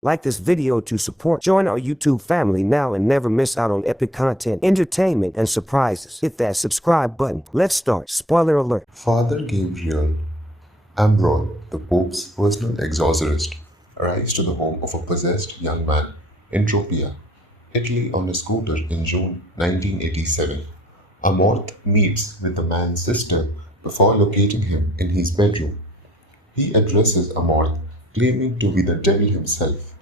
Like this video to support. Join our YouTube family now and never miss out on epic content, entertainment, and surprises. Hit that subscribe button. Let's start. Spoiler alert. Father Gabriel Ambrose, the Pope's personal exorcist, arrives to the home of a possessed young man in Tropea, Italy on a scooter in June 1987. Amorth meets with the man's sister before locating him in his bedroom. He addresses Amorth, claiming to be the devil himself.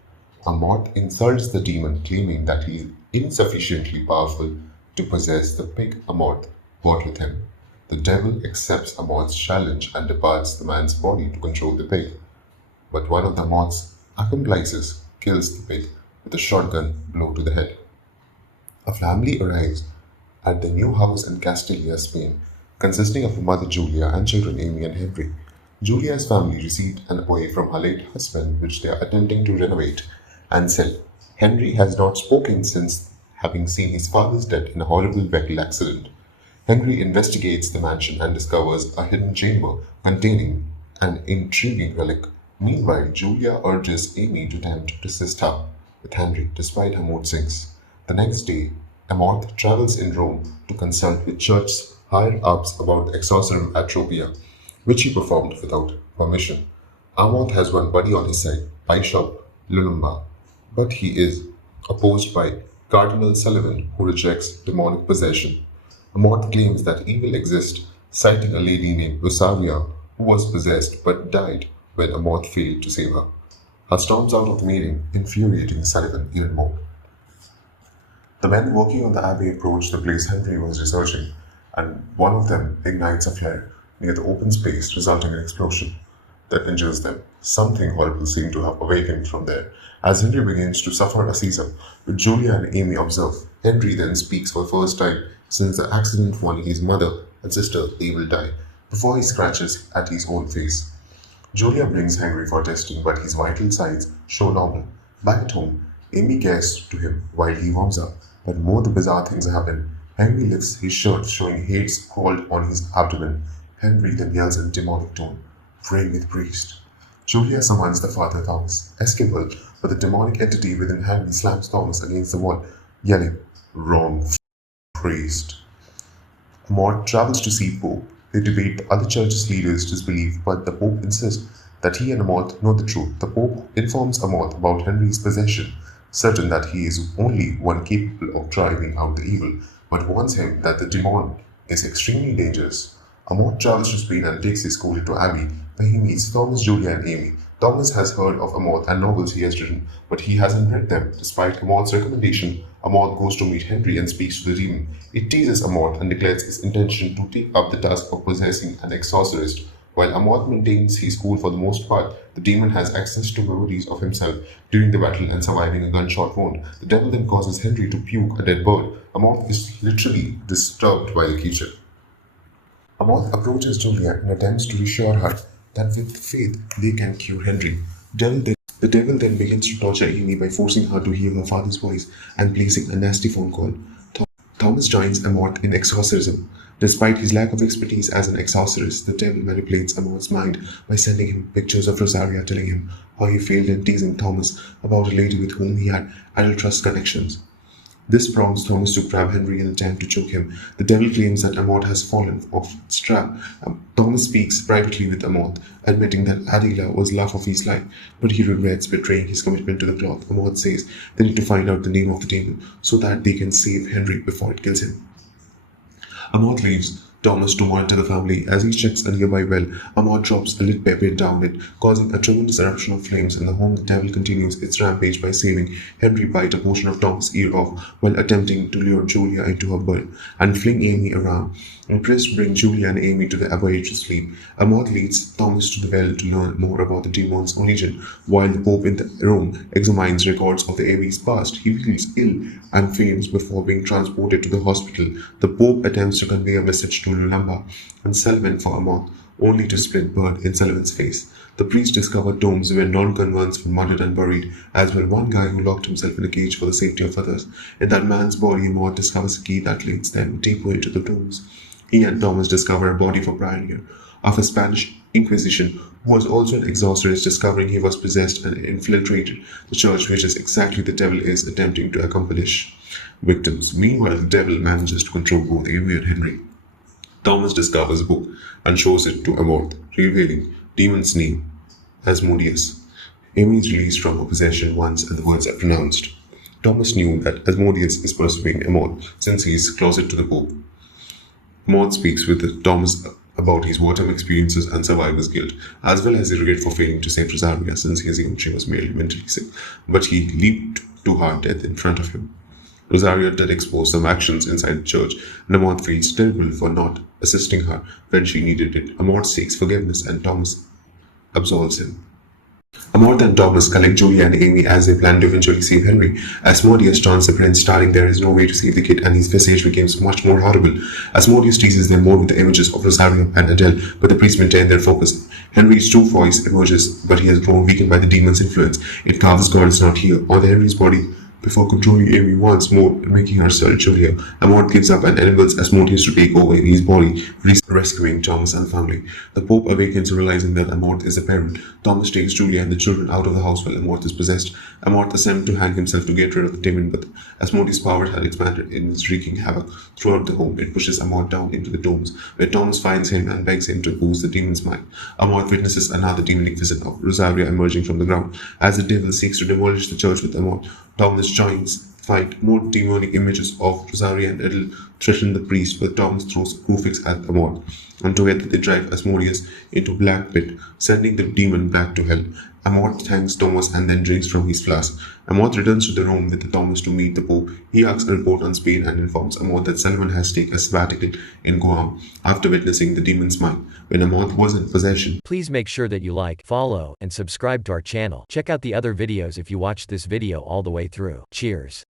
Amorth insults the demon, claiming that he is insufficiently powerful to possess the pig Amorth brought with him. The devil accepts Amorth's challenge and departs the man's body to control the pig. But one of the Amorth's accomplices kills the pig with a shotgun blow to the head. A family arrives at the new house in Castilla, Spain, consisting of a mother Julia and children Amy and Henry. Julia's family received an away from her late husband, which they are attempting to renovate and sell. Henry has not spoken since having seen his father's death in a horrible vehicle accident. Henry investigates the mansion and discovers a hidden chamber containing an intriguing relic. Meanwhile, Julia urges Amy to attempt to assist her with Henry despite her mood swings. The next day, Amorth travels in Rome to consult with church higher-ups about the exorcism at Tropea, which he performed without permission. Amorth has one buddy on his side, Bishop Lulumba, but he is opposed by Cardinal Sullivan, who rejects demonic possession. Amorth claims that evil exists, citing a lady named Rosaria who was possessed but died when Amorth failed to save her. Her storms out of the meeting, infuriating Sullivan even more. The men working on the abbey approach the place Henry was researching, and one of them ignites a flare near the open space, resulting in an explosion that injures them. Something horrible seemed to have awakened from there, as Henry begins to suffer a seizure, which Julia and Amy observe. Henry then speaks for the first time since the accident, warning his mother and sister they will die, before he scratches at his own face. Julia brings Henry for testing, but his vital signs show normal. Back at home, Amy cares to him while he warms up, but more the bizarre things happen. Henry lifts his shirt, showing hairs scrawled on his abdomen. Henry then yells in demonic tone, "Pray with priest." Julia summons the father Thomas, escapable, but the demonic entity within Henry slams Thomas against the wall, yelling, "Wrong priest." Amorth travels to see Pope. They debate the other church's leaders' disbelief, but the Pope insists that he and Amorth know the truth. The Pope informs Amorth about Henry's possession, certain that he is only one capable of driving out the evil, but warns him that the demon is extremely dangerous. Amorth travels to Spain and takes his school to Abbey, where he meets Thomas, Julia, and Amy. Thomas has heard of Amorth and novels he has written, but he hasn't read them. Despite Amorth's recommendation, Amorth goes to meet Henry and speaks to the demon. It teases Amorth and declares his intention to take up the task of possessing an exorcist. While Amorth maintains his cool for the most part, the demon has access to memories of himself during the battle and surviving a gunshot wound. The devil then causes Henry to puke a dead bird. Amorth is literally disturbed by the creature. Amorth approaches Julia and attempts to reassure her that with faith they can cure Henry. The devil then begins to torture Amy by forcing her to hear her father's voice and placing a nasty phone call. Thomas joins Amorth in exorcism. Despite his lack of expertise as an exorcist, the devil manipulates Amorth's mind by sending him pictures of Rosaria, telling him how he failed in teasing Thomas about a lady with whom he had adulterous connections. This prompts Thomas to grab Henry and attempt to choke him. The devil claims that Amorth has fallen off its trap. Thomas speaks privately with Amorth, admitting that Adela was love of his life, but he regrets betraying his commitment to the cloth. Amorth says they need to find out the name of the demon so that they can save Henry before it kills him. Amorth leaves Thomas to monitor the family. As he checks a nearby well, Amorth drops a lit pepper down it, causing a tremendous eruption of flames. In the home, the devil continues its rampage by saving Henry bite a portion of Tom's ear off while attempting to lure Julia into her bed and fling Amy around. Impressed bring Julia and Amy to the abbey to sleep. Amorth leads Thomas to the well to learn more about the demon's origin, while the Pope in Rome examines records of the abbey's past. He feels ill and faints before being transported to the hospital. The Pope attempts to convey a message to Lulamba and Sullivan for Amorth, only to split blood in Sullivan's face. The priest discovered tombs where non-converts were murdered and buried, as well one guy who locked himself in a cage for the safety of others. In that man's body, Amorth discovers a key that leads them deeper into the tombs. He and Thomas discover a body for Brian of a Spanish Inquisition was also an exorcist, discovering he was possessed and infiltrated the church, which is exactly the devil is attempting to accomplish victims. Meanwhile, the devil manages to control both Amy and Henry. Thomas discovers a book and shows it to Amorth, revealing demon's name, Asmodeus. Amy is released from her possession once and the words are pronounced. Thomas knew that Asmodeus is pursuing Amorth since he is closer to the Pope. Maud speaks with Thomas about his wartime experiences and survivor's guilt, as well as his regret for failing to save Rosaria since he assumed she was merely mentally sick, but he leaped to her death in front of him. Rosaria did expose some actions inside the church, and Amorth feels terrible for not assisting her when she needed it. Amorth seeks forgiveness and Thomas absolves him. Amorth and Thomas collect Julia and Amy as they plan to eventually save Henry. Asmodeus taunts the prince, stating there is no way to save the kid, and his visage becomes much more horrible. Asmodeus teases them more with the images of Rosario and Adele, but the priests maintain their focus. Henry's true voice emerges, but he has grown weakened by the demon's influence. It carves God is not here, or Henry's body before controlling Amy once more, making her sell Julia. Amorth gives up and enables Asmodeus to take over his body, rescuing Thomas and the family. The Pope awakens, realizing that Amorth is a parent. Thomas takes Julia and the children out of the house while Amorth is possessed. Amorth attempts to hang himself to get rid of the demon, but Asmodeus' power had expanded and is wreaking havoc throughout the home. It pushes Amorth down into the tombs, where Thomas finds him and begs him to boost the demon's mind. Amorth witnesses another demonic vision of Rosaria emerging from the ground. As the devil seeks to demolish the church with Amorth, Thomas joins fight. More demonic images of Rosaria and Edel threaten the priest, but Thomas throws a crucifix at Amorth, and together they drive Asmodeus into a black pit, sending the demon back to hell. Amorth thanks Thomas and then drinks from his flask. Amorth returns to the room with Thomas to meet the Pope. He asks a report on Spain and informs Amorth that Sullivan has taken a sabbatical in Guam after witnessing the demon's mind when Amorth was in possession. Please make sure that you like, follow, and subscribe to our channel. Check out the other videos if you watched this video all the way through. Cheers.